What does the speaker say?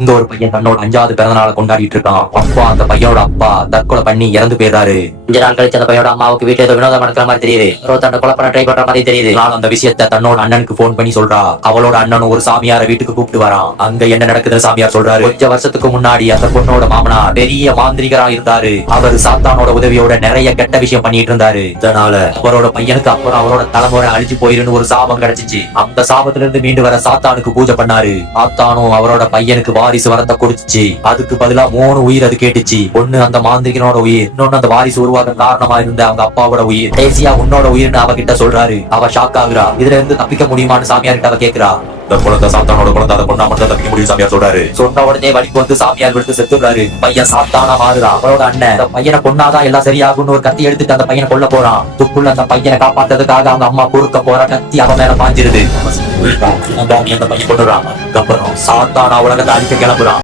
இந்த ஒரு பையன் தன்னோட 5வது பிறந்தநாளை கொண்டாடிட்டு இருக்கான். அப்பா அந்த பையனோட அப்பா தற்கொலை பண்ணி இறந்து போயிடுறாரு. 5 நாள் கழிச்சு அந்த பையனோட அம்மாவுக்கு வீட்டுல ஏதோ வினோதம் நடக்கிற மாதிரி தெரியுது. தன்னை கொலை பண்ண ட்ரை பண்ற மாதிரி தெரியுது. நான் அந்த விஷயத்த தன்னோட அண்ணனுக்கு போன் பண்ணி சொல்றா. அவளோட அண்ணனும் ஒரு சாமியார வீட்டுக்கு கூப்பிட்டு வரான். அங்க என்ன நடக்குதுன்னு சாமியார் சொல்றாரு. கொஞ்ச வருஷத்துக்கு முன்னாடி அந்த பொண்ணோட மாமனார் பெரிய மாந்திரிகரா இருந்தாரு. அவர் சாத்தானோட உதவியோட நிறைய கெட்ட விஷயம் பண்ணிட்டு இருந்தாரு. இதனால அவரோட பையனுக்கு அப்புறம் அவரோட தலைமுறை அழிஞ்சு போயிருன்னு ஒரு சாபம் கிடைச்சிச்சு. அந்த சாபத்துல இருந்து மீண்டு வர சாத்தானுக்கு பூஜை பண்ணாரு. சாத்தானும் அவரோட பையனுக்கு வாரிசு வரத்தை கொடுத்துச்சு. அதுக்கு பதிலா 3 உயிர் அது கேட்டுச்சு. ஒண்ணு அந்த மாந்திரிகனோட உயிர், இன்னொன்னு அந்த வாரிசு உருவாக்க காரணமா இருந்த அவங்க அப்பாவோட உயிர், கடைசியா உன்னோட உயிர்னு அவகிட்ட சொல்றாரு. அவ ஷாக் ஆகுறா. இதுல இருந்து தப்பிக்க முடியுமான்னு சாமியார் கிட்ட அவ கேக்குறா. இந்த குழந்தை சாத்தானோட குழந்தை, அதை பொண்ணா மட்டும் தப்பிக்க முடியும் சாமியார் சொல்றாரு. சொன்ன உடனே வலிக்கு வந்து சாமியார் விடுத்து செத்துறாரு. பையன் சாத்தானா மாறுறான். அவளோட அண்ணன் அந்த பையனை கொன்னாதான் எல்லாம் சரியாகும்னு ஒரு கத்தி எடுத்துட்டு அந்த பையனை கொல்ல போறான். துக்குள்ள அந்த பையனை காப்பாத்துறதுக்காக அவங்க அம்மா குறுக்க போற கத்தி அவன் மேல பாஞ்சிருது. அந்த பையன் கொண்டுறான். அப்புறம் சாத்தானா உலகத்தை அழிக்க கிளம்புறான்.